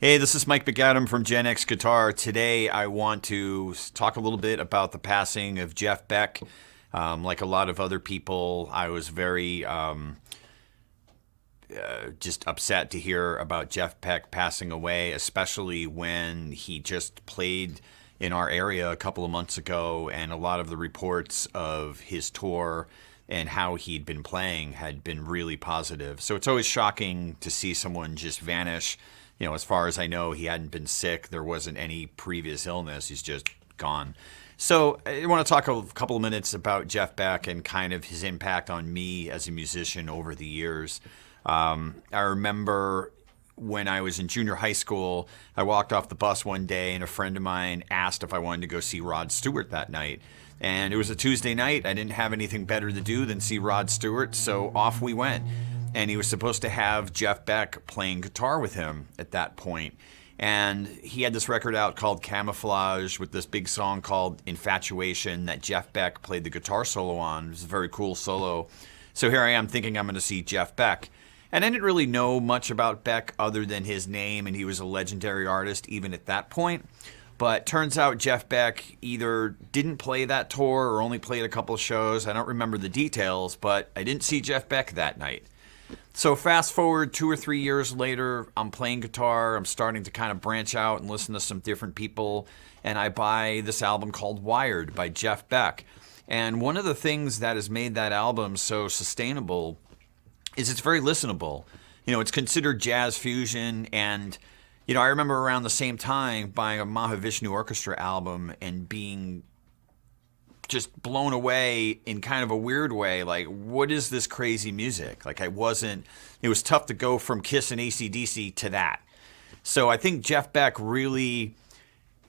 Hey, this is Mike McAdam from Gen X Guitar. Today, I want to talk a little bit about the passing of Jeff Beck. Like a lot of other people, I was very just upset to hear about Jeff Beck passing away, especially when he just played in our area a couple of months ago, and a lot of the reports of his tour and how he'd been playing had been really positive. So it's always shocking to see someone just vanish. As far as I know, he hadn't been sick. There wasn't any previous illness. He's just gone. So I want to talk a couple of minutes about Jeff Beck and kind of his impact on me as a musician over the years. I remember when I was in junior high school, I walked off the bus one day and a friend of mine asked if I wanted to go see Rod Stewart that night. And it was a Tuesday night. I didn't have anything better to do than see Rod Stewart, so off we went. And he was supposed to have Jeff Beck playing guitar with him at that point. And he had this record out called Camouflage with this big song called Infatuation that Jeff Beck played the guitar solo on. It was a very cool solo. So here I am thinking I'm going to see Jeff Beck. And I didn't really know much about Beck other than his name, and he was a legendary artist even at that point. But turns out Jeff Beck either didn't play that tour or only played a couple of shows. I don't remember the details, but I didn't see Jeff Beck that night. So fast forward 2 or 3 years later, I'm playing guitar. I'm starting to kind of branch out and listen to some different people. And I buy this album called Wired by Jeff Beck. And one of the things that has made that album so sustainable is it's very listenable. It's considered jazz fusion. And, I remember around the same time buying a Mahavishnu Orchestra album and being just blown away in kind of a weird way. Like, what is this crazy music? Like, it was tough to go from Kiss and AC/DC to that. So I think Jeff Beck really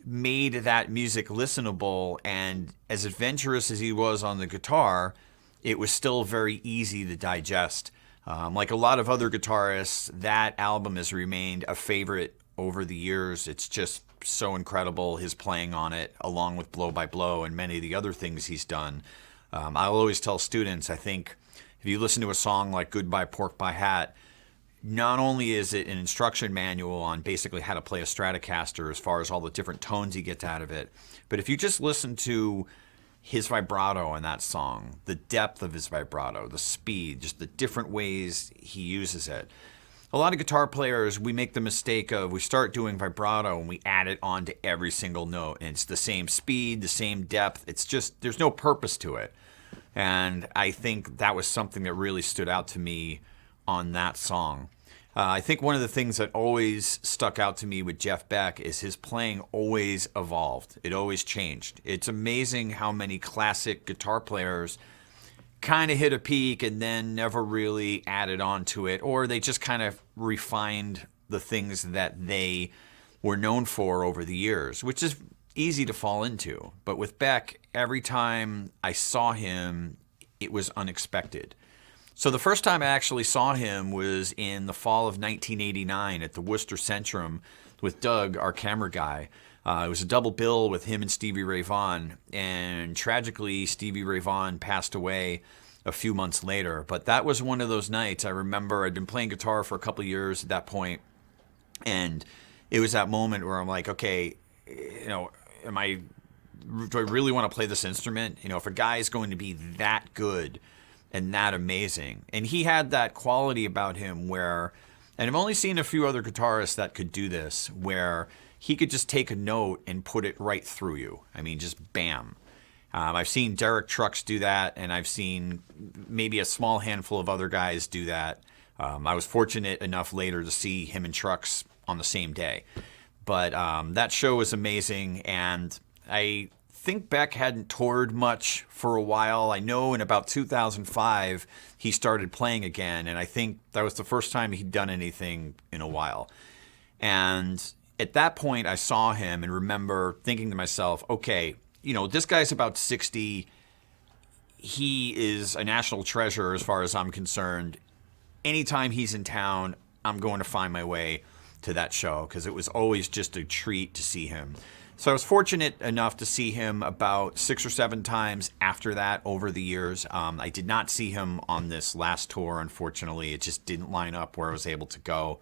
made that music listenable, and as adventurous as he was on the guitar, it was still very easy to digest. Like a lot of other guitarists, that album has remained a favorite over the years. It's just so incredible, his playing on it, along with Blow by Blow and many of the other things he's done. I'll always tell students, I think if you listen to a song like Goodbye Pork Pie Hat, not only is it an instruction manual on basically how to play a Stratocaster as far as all the different tones he gets out of it, but if you just listen to his vibrato in that song, the depth of his vibrato, the speed, just the different ways he uses it. A lot of guitar players, we make the mistake of we start doing vibrato and we add it onto every single note. And it's the same speed, the same depth. It's just, there's no purpose to it. And I think that was something that really stood out to me on that song. I think one of the things that always stuck out to me with Jeff Beck is his playing always evolved. It always changed. It's amazing how many classic guitar players kind of hit a peak and then never really added on to it, or they just kind of refined the things that they were known for over the years, which is easy to fall into. But with Beck, every time I saw him, it was unexpected. So the first time I actually saw him was in the fall of 1989 at the Worcester Centrum with Doug, our camera guy. It was a double bill with him and Stevie Ray Vaughan, and tragically Stevie Ray Vaughan passed away a few months later. But that was one of those nights. I remember I'd been playing guitar for a couple of years at that point, and it was that moment where I'm like, okay, do I really want to play this instrument? If a guy is going to be that good and that amazing, and he had that quality about him where, and I've only seen a few other guitarists that could do this, where he could just take a note and put it right through you. I mean, just bam. I've seen Derek Trucks do that, and I've seen maybe a small handful of other guys do that. I was fortunate enough later to see him and Trucks on the same day. But that show was amazing, and I think Beck hadn't toured much for a while. I know in about 2005 he started playing again, and I think that was the first time he'd done anything in a while. And at that point, I saw him and remember thinking to myself, okay, this guy's about 60. He is a national treasure as far as I'm concerned. Anytime he's in town, I'm going to find my way to that show because it was always just a treat to see him. So I was fortunate enough to see him about 6 or 7 times after that over the years. I did not see him on this last tour, unfortunately. It just didn't line up where I was able to go.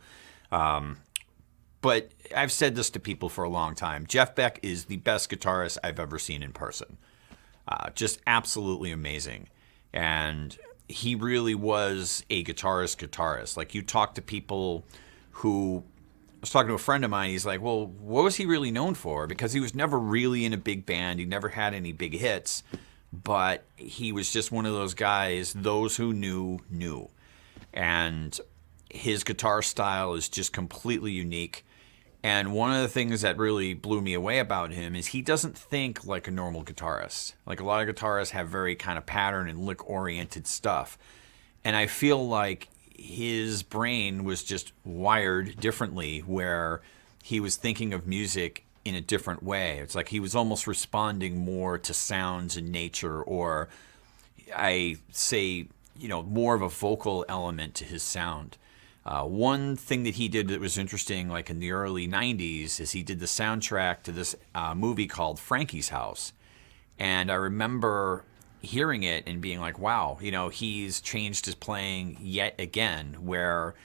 But I've said this to people for a long time. Jeff Beck is the best guitarist I've ever seen in person. Just absolutely amazing. And he really was a guitarist. Like, you talk to people who, I was talking to a friend of mine, he's like, well, what was he really known for? Because he was never really in a big band. He never had any big hits. But he was just one of those guys, those who knew, knew. And his guitar style is just completely unique. And one of the things that really blew me away about him is he doesn't think like a normal guitarist. Like, a lot of guitarists have very kind of pattern and lick-oriented stuff. And I feel like his brain was just wired differently, where he was thinking of music in a different way. It's like he was almost responding more to sounds in nature, or I say, more of a vocal element to his sound. One thing that he did that was interesting, like in the early 90s, is he did the soundtrack to this movie called Frankie's House. And I remember hearing it and being like, wow, he's changed his playing yet again, where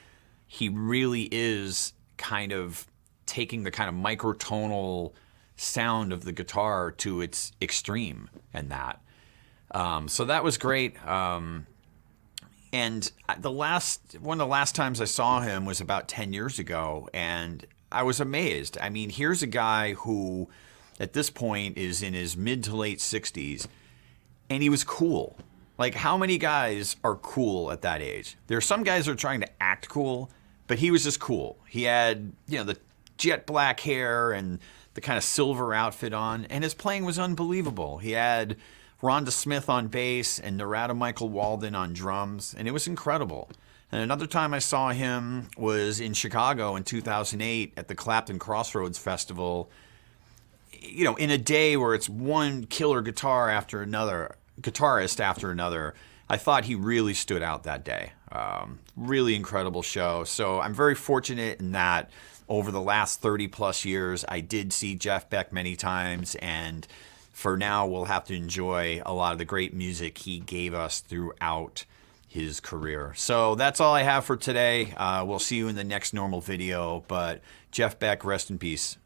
he really is kind of taking the kind of microtonal sound of the guitar to its extreme, and that. So that was great. And one of the last times I saw him was about 10 years ago, and I was amazed. I mean, here's a guy who, at this point, is in his mid to late 60s, and he was cool. Like, how many guys are cool at that age? There are some guys that are trying to act cool, but he was just cool. He had, the jet black hair and the kind of silver outfit on, and his playing was unbelievable. He had Rhonda Smith on bass and Narada Michael Walden on drums, and it was incredible. And another time I saw him was in Chicago in 2008 at the Clapton Crossroads Festival, in a day where it's one killer guitarist after another. I thought he really stood out that day. Really incredible show. So I'm very fortunate in that over the last 30 plus years, I did see Jeff Beck many times, and for now, we'll have to enjoy a lot of the great music he gave us throughout his career. So that's all I have for today. We'll see you in the next normal video, but Jeff Beck, rest in peace.